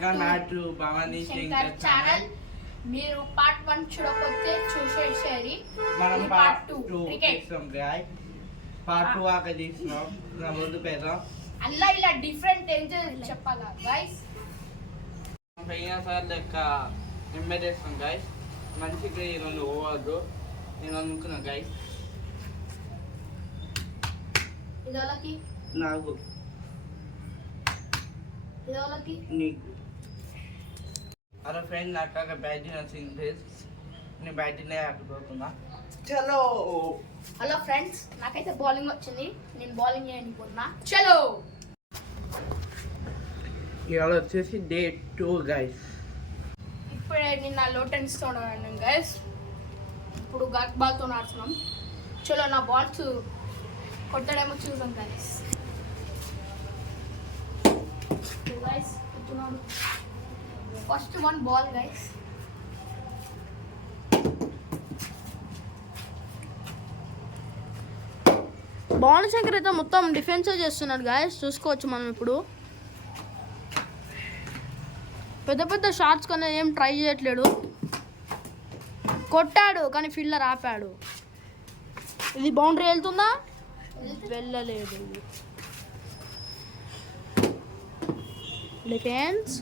Welcome back to Bhavani Shankar channel. మీరు part 1 చూడకపోతే చూసేసేది. మనం పార్ట్ 2 చేస్తాం గాయ్స్. పార్ట్ 2 ఆక చేస్తున్నాం. నా ముందు పేద అల్లా ఇలా డిఫరెంట్ ఏం చెప్పాలా గాయ్స్. పైన సార్ లెక్క ఎంబెడేస్తాం గాయ్స్. మంచిగా ఈరోజు పోవద్దు నేను అనుకున్నా గాయ్స్. ఇదోలకి నాకు ఇదోలకి నీకు. అరే ఫ్రెండ్ నాకు బ్యాటింగ్ వచ్చింది ప్లీజ్. నేను బ్యాటింగ్ ఆడుతున్నా. చలో. హలో ఫ్రెండ్స్, నాకైతే బౌలింగ్ వచ్చింది. నేను బౌలింగ్ చేయనిపోతున్నా. చలో. ఇవాళ వచ్చేసి డే 2 గైస్. ఇప్పుడే నిన్న లోటెన్స్ తో ఆడినాం గైస్. ఇప్పుడు గట్ బాల్ తో ఆడుతున్నాం. చలో నా బాల్స్ కొట్టడేమో చూద్దాం guys. Guys first one ball guys. Bhavani Shankar అయితే మొత్తం డిఫెన్స్ చేస్తున్నాడు గాయస్. చూసుకోవచ్చు మనం ఇప్పుడు. పెద్ద పెద్ద షాట్స్ కానీ ఏం ట్రై చేయట్లేడు. కొట్టాడు కానీ ఫీల్డర్ ఆపాడు. ఇది బౌండరీ వెళ్తుందా? వెళ్ళలేదు. డిఫెన్స్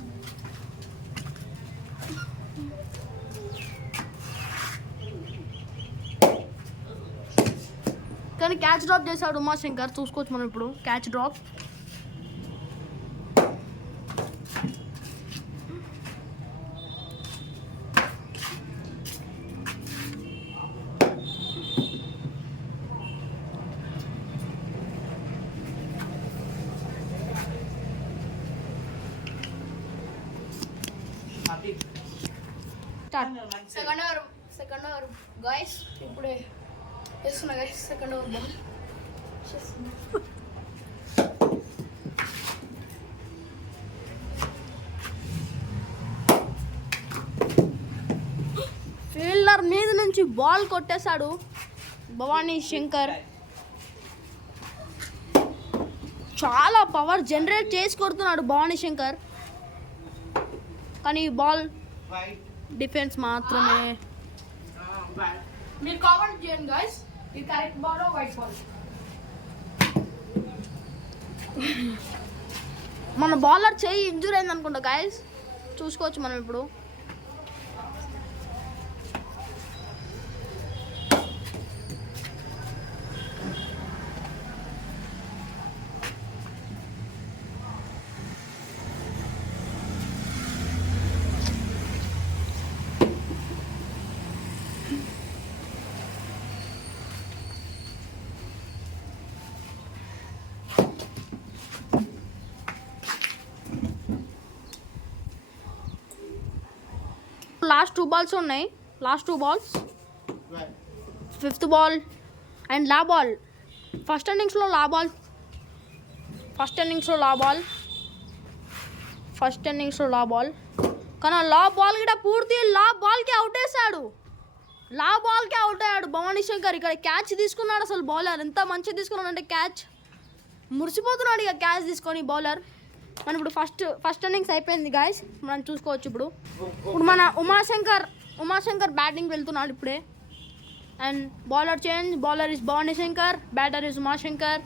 కానీ క్యాచ్ డ్రాప్ చేశాడు ఉమాశంకర్. చూసుకోవచ్చు మనం ఇప్పుడు catch drop. Second over guys. ఇప్పుడే వేస్తున్నా guys. Second over ball fielder మీద నుంచి బాల్ కొట్టేశాడు భవానీ శంకర్. చాలా పవర్ జనరేట్ చేసి కొడుతున్నాడు భవానీ శంకర్. కానీ బాల్ డిఫెన్స్ మాత్రమే. మీరు కామెంట్ చేయండి గైస్, ఇది కరెక్ట్ బాల్ వైట్ బాల్. మన బౌలర్ చెయ్యి ఇంజూర్ అయింది అనుకుంటా గైస్. చూసుకోవచ్చు మనం ఇప్పుడు. లాస్ట్ 2 బాల్స్ ఉన్నాయి. Last 2 balls. 5th ball and law ball. First ఇన్నింగ్స్లో లా బాల్. కానీ లా బాల్ కూడా పూర్తి లా బాల్కి అవుట్ వేసాడు. అవుట్ అయ్యాడు భవానీ శంకర్. ఇక్కడ క్యాచ్ తీసుకున్నాడు. అసలు బౌలర్ ఎంత మంచిగా తీసుకున్నాడు అంటే క్యాచ్ మురిసిపోతున్నాడు ఇక క్యాచ్ తీసుకొని బౌలర్. మనం ఇప్పుడు ఫస్ట్ ఇన్నింగ్స్ అయిపోయింది గాయస్. మనం చూసుకోవచ్చు ఇప్పుడు మన ఉమాశంకర్ బ్యాటింగ్ వెళ్తున్నాడు ఇప్పుడే. And bowler change. Bowler is Bhavani Shankar, batter is Umashankar.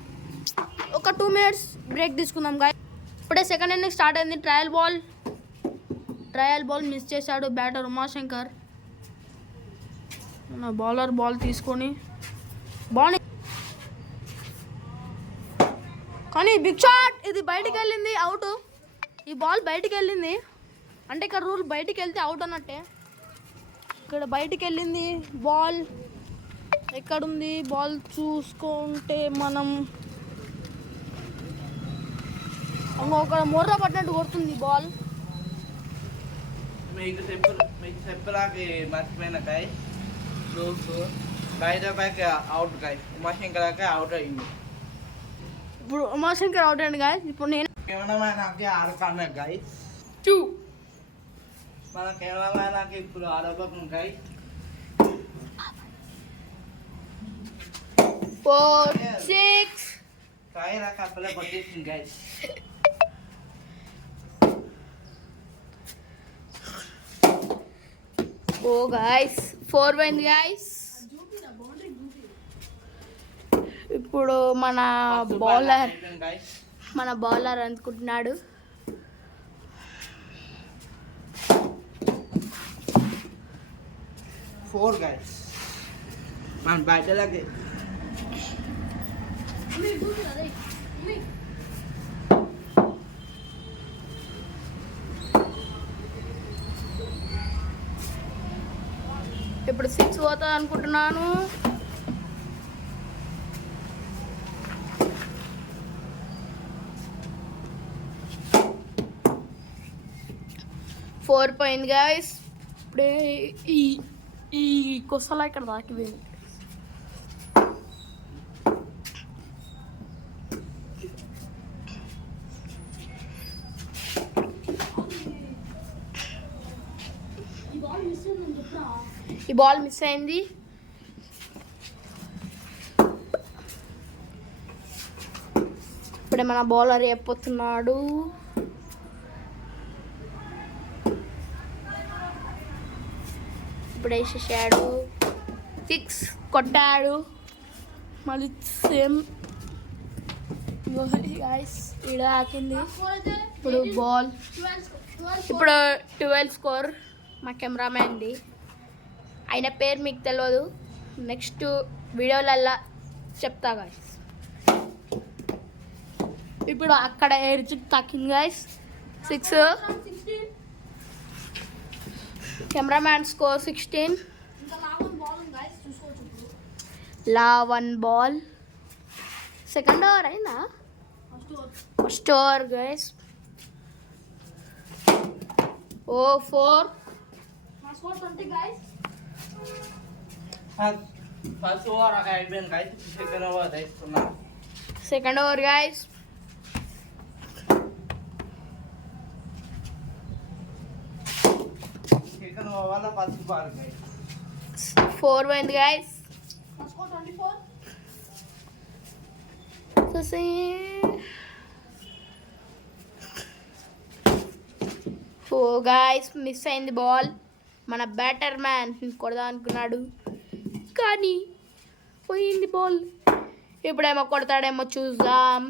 ఒక 2 minutes బ్రేక్ తీసుకుందాం గాయస్. ఇప్పుడే సెకండ్ ఇన్నింగ్స్ స్టార్ట్ అయింది. ట్రయల్ బాల్ మిస్ చేశాడు బ్యాటర్ ఉమాశంకర్. బౌలర్ బాల్ తీసుకొని బాగుంది కానీ బిగ్ షాట్. ఇది బయటికి వెళ్ళింది, అవుట్. ఈ బాల్ బయటికి వెళ్ళింది అంటే ఇక్కడ రూల్ బయటికి వెళ్తే అవుట్ అన్నట్టే. ఇక్కడ బయటికి వెళ్ళింది బాల్. ఎక్కడుంది బాల్ చూసుకుంటే మనం ఒక మొర్ర పట్టినట్టు కొడుతుంది బాల్. మీకు చెప్పరాకి మర్చిపోయిన కాయ బయట అవుట్ కాయ. ఉమాశంకర్ అవుట్ అయింది. ఇప్పుడు ఉమాశంకర్ అవుట్ అయ్యాడు గాయస్. ఇప్పుడు నేను కెమెరామ్యాన్కి ఆడతాను గాయస్. 2 మన కెమెరామ్యాన్కి ఇప్పుడు ఆడబోతుంది గాయస్. 4 6 కాయ నాకు అప్పుడే కొట్టేసింది గాయస్. ఓ గాయస్ 4 పోయింది గాయస్. ఇప్పుడు మన బౌలర్ అనుకుంటున్నాడు. ఫోర్ గైస్ మన బ్యాటర్లకి ఇప్పుడు 6 పోతా అనుకుంటున్నాను. ఫోర్ పోయింది గాయస్. ఇప్పుడే ఈ కొసలా ఇక్కడ దాకిపోయింది. ఈ బాల్ మిస్ అయింది. ఇప్పుడే మన బౌలర్ చెప్పొస్తున్నాడు. ఇప్పుడు వేసేసాడు. 6 కొట్టాడు. మళ్ళీ సేమ్ ఈడ ఆకింది. ఇప్పుడు బాల్ ఇప్పుడు 12 స్కోర్ మా కెమెరామ్యాన్ది. ఆయన పేరు మీకు తెలియదు, నెక్స్ట్ వీడియోలల్లా చెప్తా గాయస్. ఇప్పుడు అక్కడ ఎయిర్చిప్ తాకింది గాయస్. 6 cameraman score 16. లా 1 బాల్. సెకండ్ ఓవర్ అయిందా? First over guys. ఓ 4. ఫస్ట్ ఓవర్ అయిపోయింది గైస్. సెకండ్ ఓవర్ వేస్తున్నా. Second over guys. Second over లో ఫస్ట్ బాల్ గైస్. 4 పోయింది గైస్. ఓ గైస్ మిస్ అయింది బాల్. మన బ్యాటర్ మ్యాన్ కొడదాం అనుకున్నాడు కానీ పోయింది బాల్. ఇప్పుడేమో కొడతాడేమో చూద్దాం.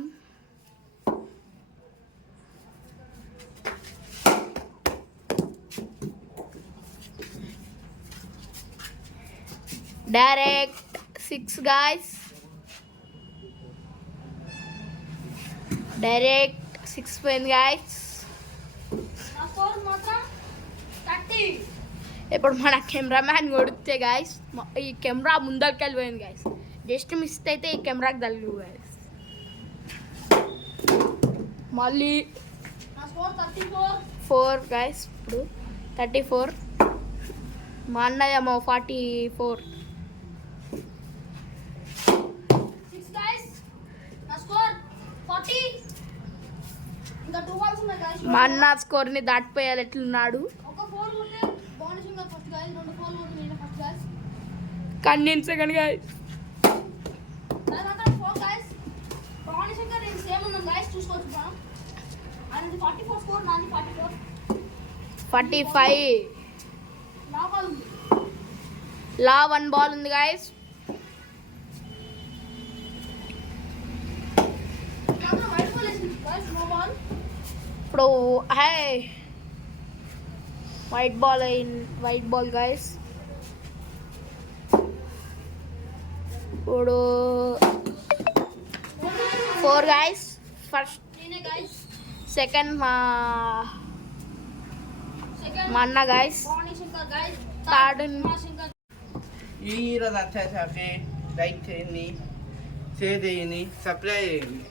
Direct 6 guys. డైరెక్ట్ 6 పోయింది గాయస్. ఇప్పుడు మన కెమెరామ్యాన్ కొడితే గాయస్ ఈ కెమెరా ముందరికి వెళ్ళిపోయింది గాయస్. జస్ట్ మిస్ అయితే ఈ కెమెరాకి తగిలి గాయస్. మళ్ళీ 4 గాయస్. ఇప్పుడు 34. మా అన్నయ్యేమో 44. మా అన్న స్కోర్ని దాటిపోయాలి ఎట్లున్నాడు. కానీ నేను సెకండ్ గాయస్. 45. లా 1 బాల్ ఉంది గాయస్. ఇప్పుడు వైట్ బాల్ గాయస్. ఇప్పుడు 4 గాయస్. ఫస్ట్ సెకండ్ మా అన్న గాయస్. థర్డ్ ఈరోజు నచ్చేసరికి లైక్ చేయండి, షేర్ చేయండి, సబ్స్క్రైబ్ చేయండి.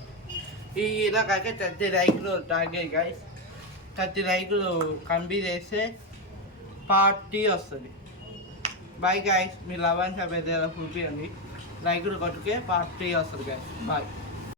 ఈ ఈరోజు 30 లైక్లు టార్గెట్ గాయస్. 30 లైక్లు కంప్లీట్ చేస్తే పార్టీ వస్తుంది. Bye guys. మీ లవ్ అండ్ సబ్స్క్రైబ్ చూపించండి. లైక్లు కొట్టుకే పార్టీ వస్తుంది గాయస్. బాయ్.